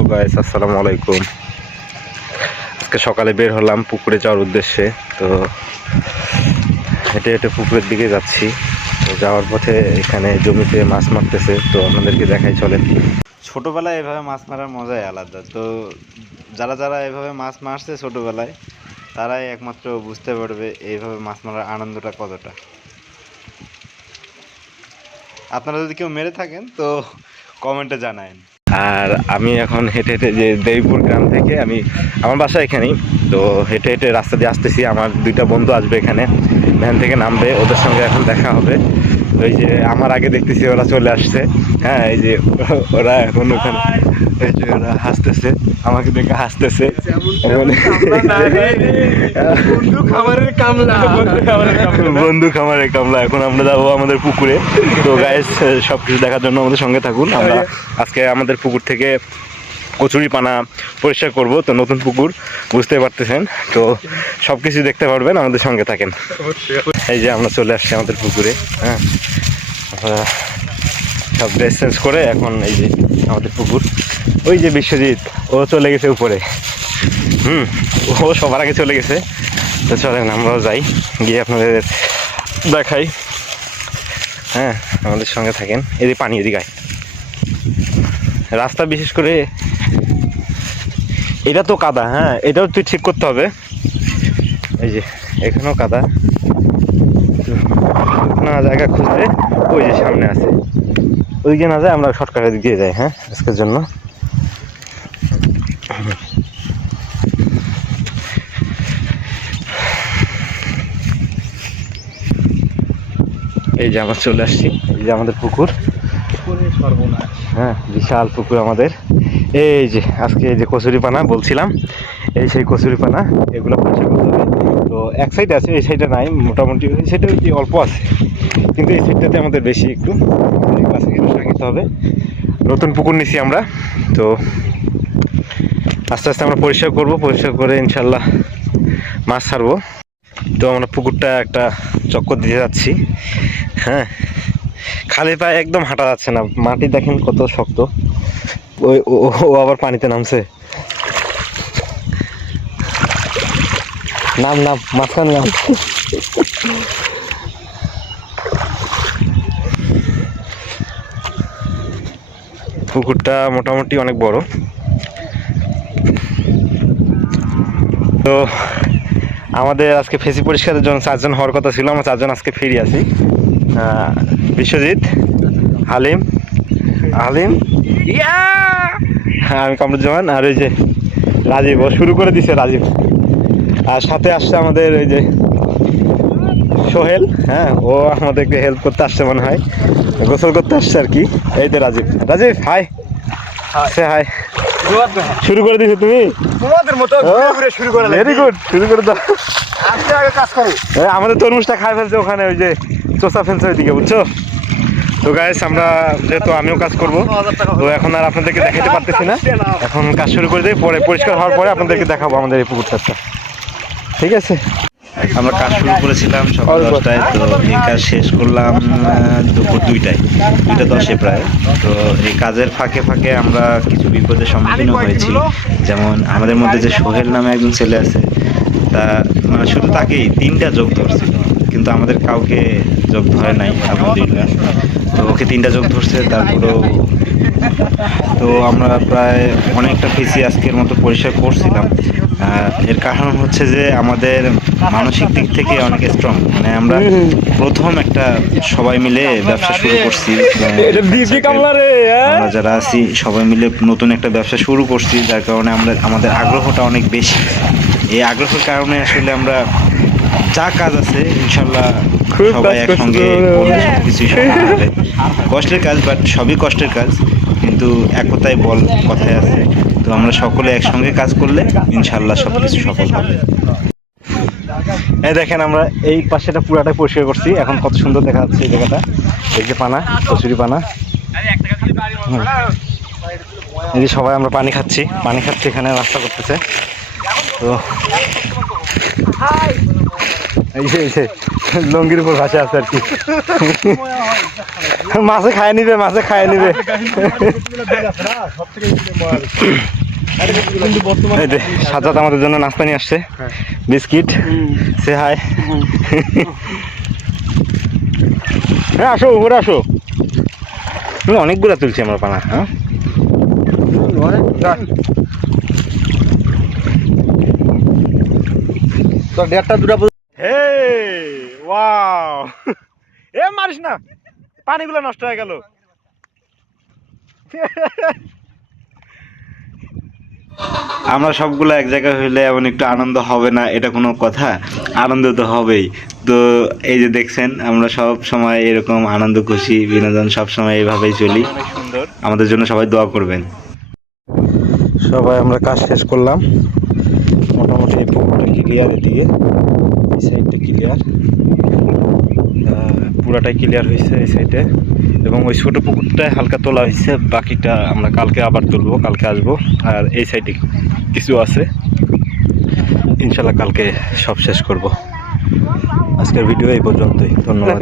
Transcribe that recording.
Hello guys, আসসালামু আলাইকুম। আজকে সকালে বের হলাম পুকুরে যাওয়ার উদ্দেশ্যে। তো হেঁটে হেঁটে পুকুরের দিকে যাচ্ছি। তো যাওয়ার পথে এখানে জমিতে মাছ মারতেছে, তো আপনাদেরকে দেখাই চলেন। ছোটোবেলায় এভাবে মাছ মারার মজাই আলাদা। তো যারা যারা এভাবে মাছ মারছে ছোটোবেলায়, তারাই একমাত্র বুঝতে পারবে এইভাবে মাছ মারার আনন্দটা কতটা। আপনারা যদি কেউ মেরে থাকেন তো কমেন্টে জানায়েন। আর আমি এখন হেঁটে হেঁটে যে দেবীপুর গ্রাম থেকে আমার বাসা এখানেই, তো হেঁটে হেঁটে রাস্তা দিয়ে আসতেছি। আমার দুইটা বন্ধু আসবে এখানে, ভ্যান থেকে নামবে, ওদের সঙ্গে এখন দেখা হবে। ওই যে আমার আগে দেখতেছি ওরা চলে আসছে। হ্যাঁ, এই যে ওরা এখন ওখানে, এই যে ওরা হাসতেছে, আমাকে দেখে হাসতেছে। বন্ধু খামারের কামলা। এখন আমরা যাবো আমাদের পুকুরে। তো গাইস, সবকিছু দেখার জন্য আমাদের সঙ্গে থাকুন। আমরা আজকে আমাদের পুকুর থেকে কচুরি পানা পরিষ্কার করব। তো নতুন পুকুর, বুঝতে পারতেছেন। তো সব কিছু দেখতে পারবেন, আমাদের সঙ্গে থাকেন। এই যে আমরা চলে আসছি আমাদের পুকুরে। হ্যাঁ, সব ড্রেস চেঞ্জ করে এখন এই যে আমাদের পুকুর। ওই যে বিশ্বজিৎ, ও চলে গেছে উপরে। ও সবার আগে চলে গেছে। তো চলেন আমরাও যাই, গিয়ে আপনাদের দেখাই। হ্যাঁ, আমাদের সঙ্গে থাকেন। এদিকে পানি, এদিকে রাস্তা বিশেষ করে এটা তো কাদা। হ্যাঁ, এটাও তুই ঠিক করতে হবে। এই যে এখানেও কাদা, না জায়গা খুঁজলে ওই যে সামনে আছে, ওইদিকে না যায়, আমরা শর্টকাটের দিক দিয়ে যাই। হ্যাঁ, আজকের জন্য এই যে আমরা চলে আসছি। এই যে আমাদের পুকুর। হ্যাঁ, বিশাল পুকুর আমাদের। এই যে আজকে এই যে কচুরি পানা বলছিলাম, এই সেই কচুরি পানা, এগুলো পরিষ্কার করতে হবে। তো এক সাইডে আছে, এই সাইডে নাই। মোটামুটি এই সাইডে অল্প আছে, কিন্তু এই সাইডটাতে আমাদের বেশি একটু রাখতে হবে। নতুন পুকুর নিছি আমরা, তো আস্তে আস্তে আমরা পরিষ্কার করব। পরিষ্কার করে ইনশাল্লাহ মাছ ছাড়বো। তো আমরা পুকুরটা একটা চক্কর দিয়ে যাচ্ছি। হ্যাঁ, খালি পায়ে একদম হাঁটা যাচ্ছে না, মাটি দেখেন কত শক্ত। ওই ও আবার পানিতে নামছে। নাম মাঝখানে নাম। পুকুরটা মোটামুটি অনেক বড়। তো আমাদের আজকে ফেসি পরিষ্কারের জন্য 4 জন হওয়ার কথা ছিল, আমরা 4 জন আজকে ফিরে আছি। বিশ্বজিৎ, হালিম, আমি কামরুজ্জামান, আর ওই যে রাজীব, ও শুরু করে দিছে রাজীব। আর সাথে আসছে আমাদের ওই যে সোহেল। হ্যাঁ, ও আমাদেরকে হেল্প করতে আসছে মনে হয়, গোসল করতে আসছে আর কি। এই তো রাজীব, হাই, সে হাই। শুরু করে দিছো তুমি? তোমাদের মতো শুরু করে, ভেরি গুড, শুরু করে দাও। আমাদের তরমুজটা খাই ফেলছে ওখানে, ওই যে চোষা ফেলছে ওইদিকে, বুঝছো? তো গাইস, আমরা যেহেতু আমিও কাজ করব, তো এখন আর আপনাদেরকে দেখাতে পারতেছি না। এখন কাজ শুরু করে দিই, পরে পরিষ্কার হওয়ার পরে আপনাদেরকে দেখাবো আমাদের এই পুকুরটা। ঠিক আছে, আমরা কাজ শুরু করেছিলাম সকাল 10টায়, তো এই কাজ শেষ করলাম দুপুর 2টা 10-এ প্রায়। তো এই কাজের ফাঁকে ফাঁকে আমরা কিছু বিপদের সম্মুখীন হয়েছি। যেমন আমাদের মধ্যে যে সোহেল নামে একজন ছেলে আছে, তা মানে শুধু তাকেই 3টা যোগ ধরছিল, কিন্তু আমাদের কাউকে যোগ ধরে নাই আলহামদুলিল্লাহ। তো ওকে 3টা যোগ ধরছে, তারপরেও তো আমরা প্রায় অনেকটা ফেসি আজকের মতো পরিষ্কার করছিলাম। এর কারণ হচ্ছে যে আমাদের মানসিক দিক থেকে অনেক স্ট্রং। মানে আমরা প্রথম একটা সবাই মিলে ব্যবসা শুরু করছি। আমরা যারা আছি সবাই মিলে নতুন একটা ব্যবসা শুরু করছি, যার কারণে আমাদের আগ্রহটা অনেক বেশি। এই আগ্রহের কারণে আসলে আমরা যা কাজ আছে ইনশাল্লাহ সবাই একসঙ্গে সবকিছুই সফল হবে। কষ্টের কাজ, বাট সবই কষ্টের কাজ, কিন্তু একতাই বল কথায় আছে। তো আমরা সকলে একসঙ্গে কাজ করলে ইনশাল্লাহ সবকিছু সফল হবে। এই দেখেন, আমরা এই পাশেটা পুরাটা পরিষ্কার করছি। এখন কত সুন্দর দেখা যাচ্ছে এই জায়গাটা। এই যে পানা, কচুরি পানা। এই যে সবাই আমরা পানি খাচ্ছি, এখানে নাস্তা করতেছে। তো এই যে লঙ্গির উপর ভাসে আছে আর কি। মাছে খায় নিবে, মাছে খায় নিবে। সাজ্জাদ আমাদের জন্য নাস্তা নিয়ে আসছে, বিস্কিট। সে হাই। হ্যাঁ আসো, উপরে আসো। অনেকগুলা তুলছি আমরা পানা। হ্যাঁ দেড়টা দুটা হে ওয়াও, এ মারিস না, পানিগুলো নষ্ট হয়ে গেল। আমরা সবগুলো এক জায়গায় হইলে এমন একটু আনন্দ হবে না, এটা কোনো কথা? আনন্দ তো হবেই। তো এই যে দেখছেন, আমরা সব সময় এরকম আনন্দ খুশি বিনোদন সব সময় এইভাবেই চলি। সুন্দর, আমাদের জন্য সবাই দোয়া করবেন। সবাই আমরা কাজ শেষ করলাম, মোটামুটি এই পুকুরটা ক্লিয়ার, এদিকে এই সাইডটা ক্লিয়ার, পুরাটাই ক্লিয়ার হয়েছে এই সাইডে, এবং ওই ছোট পুকুরটায় হালকা তোলা হয়েছে, বাকিটা আমরা কালকে আবার তুলবো, কালকে আসবো। আর এই সাইডে কিছু আছে, ইনশাল্লাহ কালকে সব শেষ করব। আজকের ভিডিও এই পর্যন্তই, ধন্যবাদ।